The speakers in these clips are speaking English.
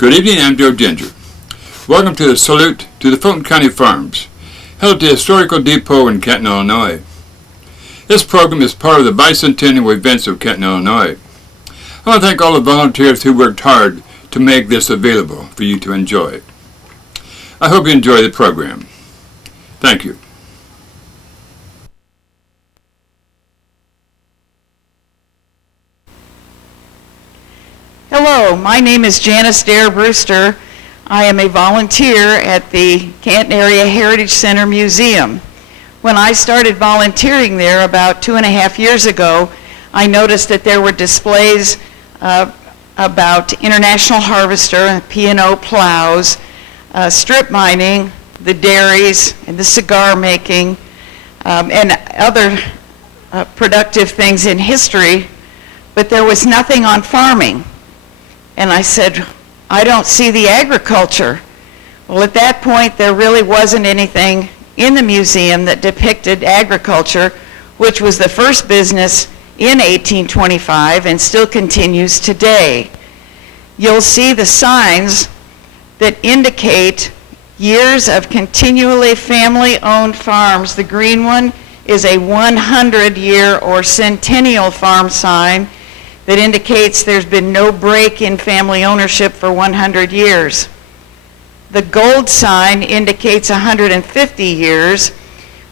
Good evening, I'm Joe Ginger. Welcome to the Salute to the Fulton County Farms, held at the Historical Depot in Canton, Illinois. This program is part of the Bicentennial events of Canton, Illinois. I want to thank all the volunteers who worked hard to make this available for you to enjoy. I hope you enjoy the program. Thank you. Hello, my name is Janice Dare Brewster. I am a volunteer at the Canton Area Heritage Center Museum. When I started volunteering there about 2.5 years ago, I noticed that there were displays about International Harvester, P&O plows, strip mining, the dairies, and the cigar making, and other productive things in history, but there was nothing on farming. And I said, I don't see the agriculture. Well, at that point, there really wasn't anything in the museum that depicted agriculture, which was the first business in 1825 and still continues today. You'll see the signs that indicate years of continually family-owned farms. The green one is a 100-year or centennial farm sign that indicates there's been no break in family ownership for 100 years. The gold sign indicates 150 years,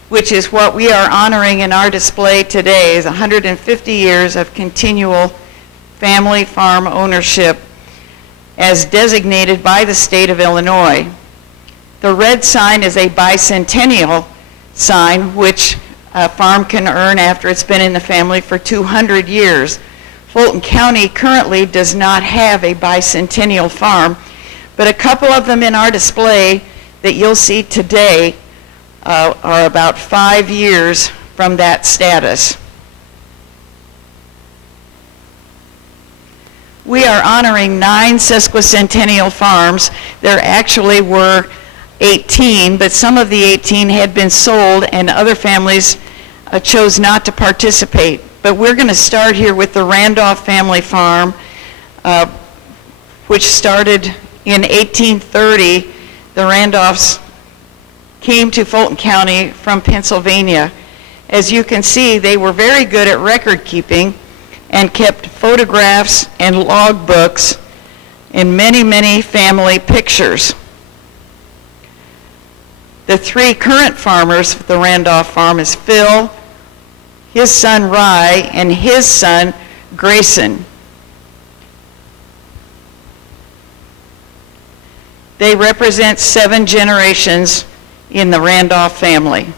which is what we are honoring in our display today, is 150 years of continual family farm ownership as designated by the state of Illinois. The red sign is a bicentennial sign, which a farm can earn after it's been in the family for 200 years. Fulton County currently does not have a bicentennial farm, but a couple of them in our display that you'll see today are about 5 years from that status. We are honoring 9 sesquicentennial farms. There actually were 18, but some of the 18 had been sold and other families chose not to participate. But we're going to start here with the Randolph family farm, which started in 1830. The Randolphs came to Fulton County from Pennsylvania. As you can see, they were very good at record keeping and kept photographs and log books and many, many family pictures. The 3 current farmers for the Randolph farm is Phil, his son Rye, and his son Grayson. They represent 7 generations in the Randolph family.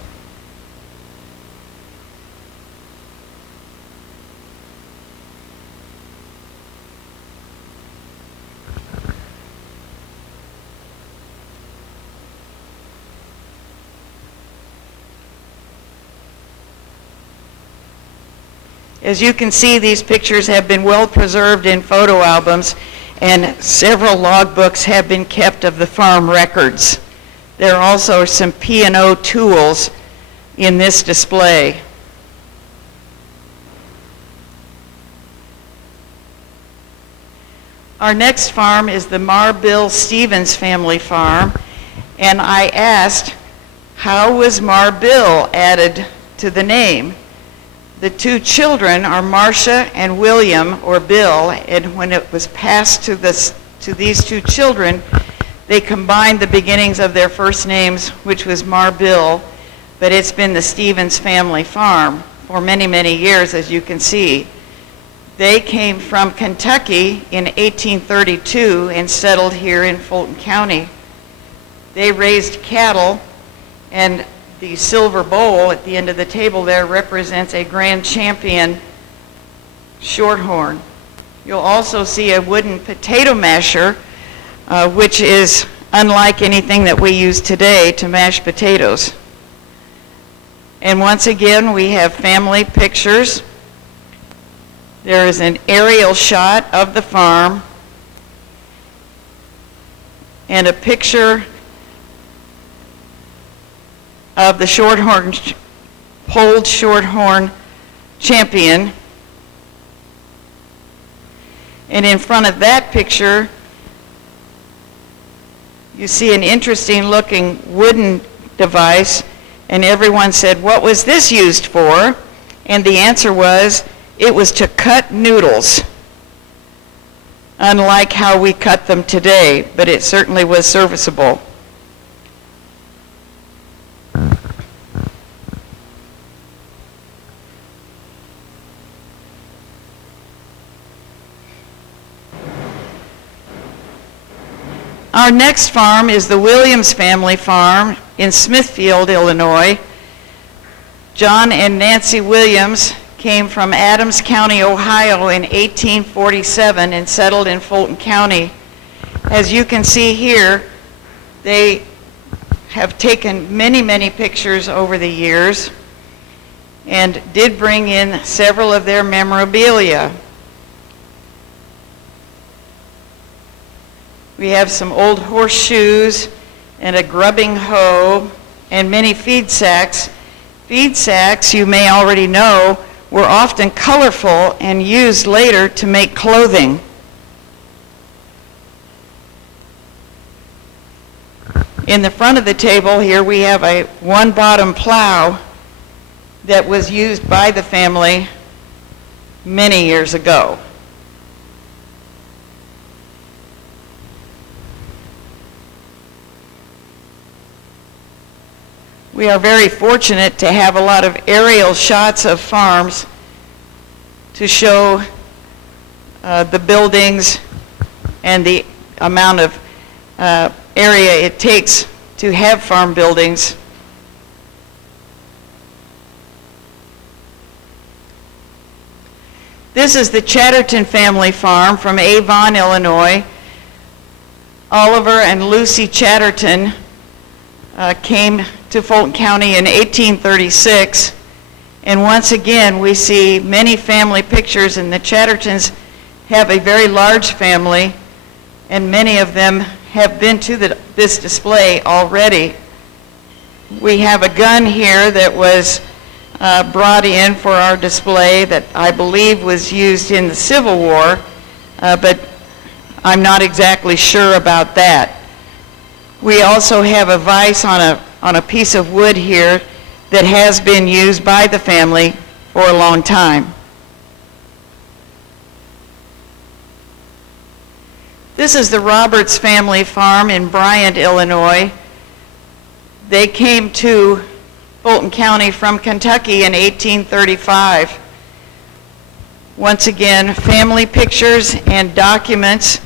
As you can see, these pictures have been well preserved in photo albums, and several logbooks have been kept of the farm records. There are also some P&O tools in this display. Our next farm is the Marbill Stevens family farm, and I asked, how was Marbill added to the name? The 2 children are Marcia and William, or Bill, and when it was passed to these 2 children, they combined the beginnings of their first names, which was Marbill, but it's been the Stevens family farm for many, many years, as you can see. They came from Kentucky in 1832 and settled here in Fulton County. They raised cattle, and the silver bowl at the end of the table there represents a Grand Champion shorthorn. You'll also see a wooden potato masher, which is unlike anything that we use today to mash potatoes. And once again, we have family pictures. There is an aerial shot of the farm and a picture of the polled shorthorn champion. And in front of that picture you see an interesting looking wooden device, and everyone said, "What was this used for?" And the answer was, it was to cut noodles, unlike how we cut them today, but it certainly was serviceable. Our next farm is the Williams family farm in Smithfield, Illinois. John and Nancy Williams came from Adams County, Ohio in 1847 and settled in Fulton County. As you can see here, they have taken many, many pictures over the years and did bring in several of their memorabilia. We have some old horseshoes and a grubbing hoe and many feed sacks. Feed sacks, you may already know, were often colorful and used later to make clothing. In the front of the table here we have a one-bottom plow that was used by the family many years ago. We are very fortunate to have a lot of aerial shots of farms to show the buildings and the amount of area it takes to have farm buildings. This is the Chatterton family farm from Avon, Illinois. Oliver and Lucy Chatterton came to Fulton County in 1836, and once again we see many family pictures, and the Chattertons have a very large family, and many of them have been to this display already. We have a gun here that was brought in for our display that I believe was used in the Civil War, but I'm not exactly sure about that. We also have a vise on a piece of wood here that has been used by the family for a long time. This is the Roberts family farm in Bryant, Illinois. They came to Fulton County from Kentucky in 1835. Once again, family pictures and documents.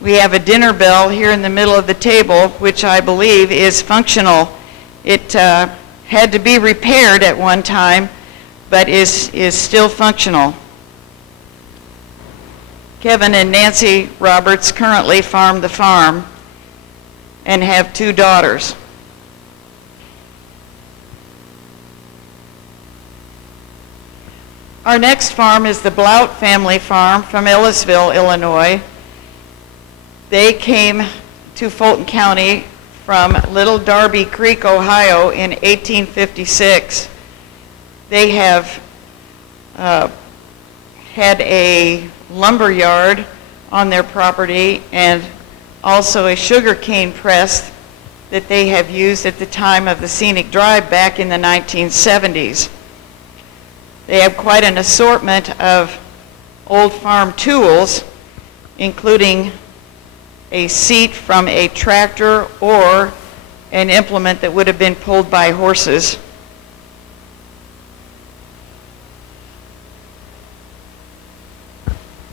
We have a dinner bell here in the middle of the table, which I believe is functional. It had to be repaired at one time, but is still functional. Kevin and Nancy Roberts currently farm the farm and have 2 daughters. Our next farm is the Blout family farm from Ellisville, Illinois. They came to Fulton County from Little Darby Creek, Ohio in 1856. They have had a lumber yard on their property and also a sugar cane press that they have used at the time of the Scenic Drive back in the 1970s. They have quite an assortment of old farm tools, including a seat from a tractor or an implement that would have been pulled by horses.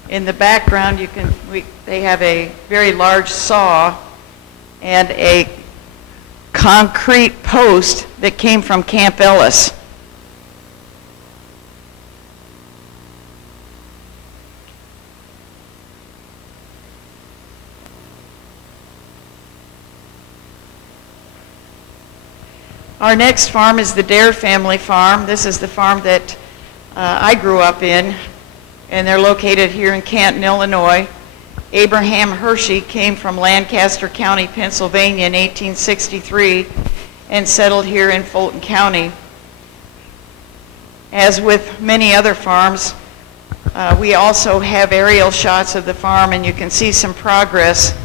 In the background, they have a very large saw and a concrete post that came from Camp Ellis. Our next farm is the Dare family farm. This is the farm that I grew up in, and they're located here in Canton, Illinois. Abraham Hershey came from Lancaster County, Pennsylvania in 1863 and settled here in Fulton County. As with many other farms, we also have aerial shots of the farm, and you can see some progress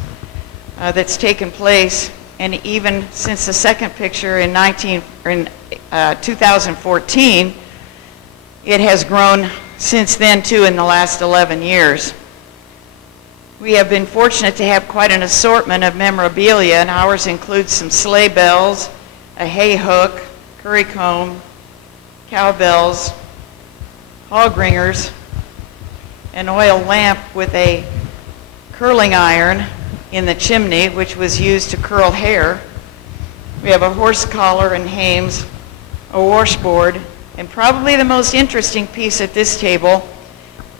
that's taken place, and even since the second picture in 2014, it has grown since then too in the last 11 years. We have been fortunate to have quite an assortment of memorabilia, and ours includes some sleigh bells, a hay hook, curry comb, cowbells, hog ringers, an oil lamp with a curling iron in the chimney, which was used to curl hair. We have a horse collar and hames, a washboard, and probably the most interesting piece at this table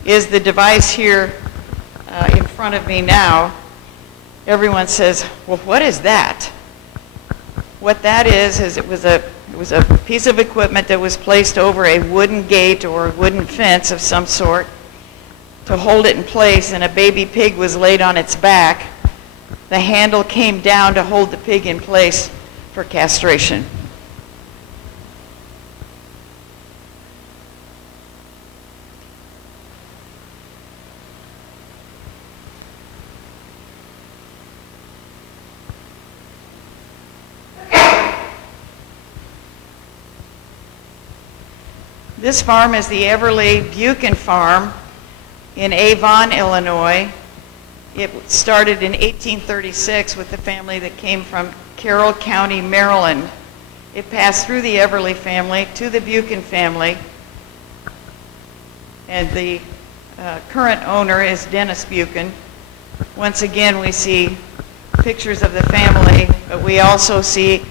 is the device here in front of me now. Everyone says, well, what is that? What that is it was a piece of equipment that was placed over a wooden gate or a wooden fence of some sort to hold it in place, and a baby pig was laid on its back. The handle came down to hold the pig in place for castration. This farm is the Everly Buchan Farm in Avon, Illinois. It started in 1836 with the family that came from Carroll County, Maryland. It passed through the Everly family to the Buchan family, and the current owner is Dennis Buchan. Once again, we see pictures of the family, but we also see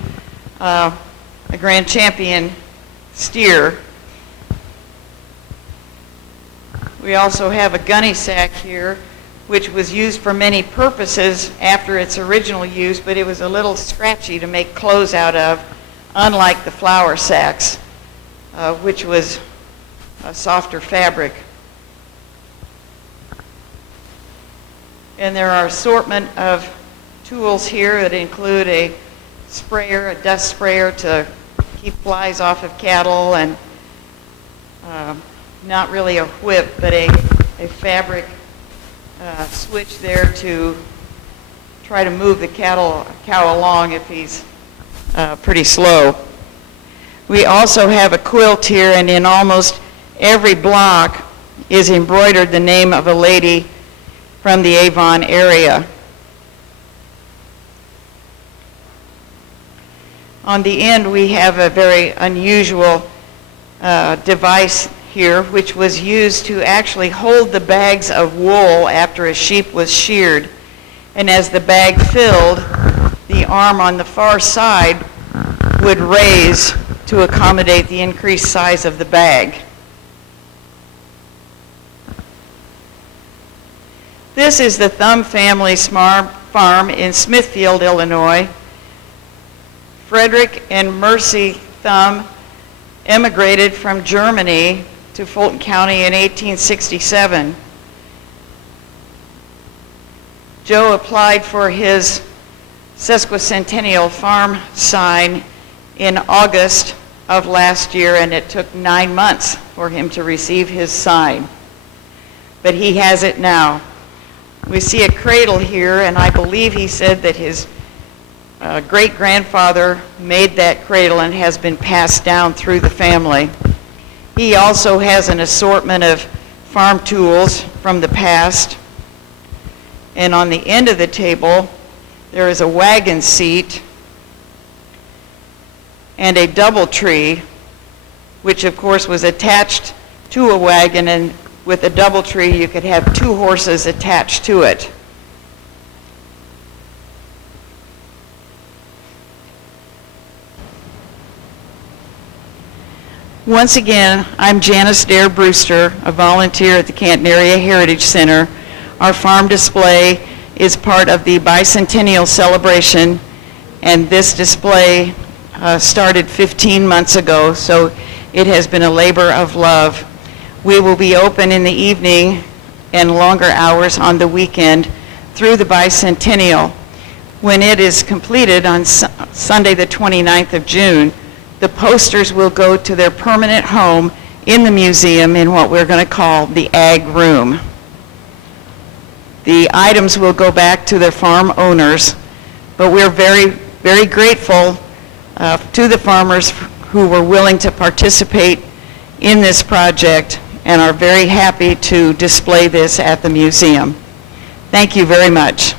a Grand Champion steer. We also have a gunny sack here, which was used for many purposes after its original use, but it was a little scratchy to make clothes out of, unlike the flour sacks, which was a softer fabric. And there are assortment of tools here that include a sprayer, a dust sprayer to keep flies off of cattle, and not really a whip, but a fabric switch there to try to move the cow along if he's pretty slow. We also have a quilt here, and in almost every block is embroidered the name of a lady from the Avon area. On the end, we have a very unusual device here, which was used to actually hold the bags of wool after a sheep was sheared. And as the bag filled, the arm on the far side would raise to accommodate the increased size of the bag. This is the Thumb family farm in Smithfield, Illinois. Frederick and Mercy Thumb emigrated from Germany to Fulton County in 1867. Joe applied for his sesquicentennial farm sign in August of last year, and it took 9 months for him to receive his sign. But he has it now. We see a cradle here, and I believe he said that his great-grandfather made that cradle and has been passed down through the family. He also has an assortment of farm tools from the past. And on the end of the table, there is a wagon seat and a double tree, which of course was attached to a wagon, and with a double tree you could have 2 horses attached to it. Once again, I'm Janice Dare Brewster, a volunteer at the Canton Area Heritage Center. Our farm display is part of the Bicentennial celebration, and this display started 15 months ago, so it has been a labor of love. We will be open in the evening and longer hours on the weekend through the Bicentennial. When it is completed on Sunday the 29th of June, the posters will go to their permanent home in the museum in what we're going to call the Ag Room. The items will go back to their farm owners, but we're very, very grateful to the farmers who were willing to participate in this project and are very happy to display this at the museum. Thank you very much.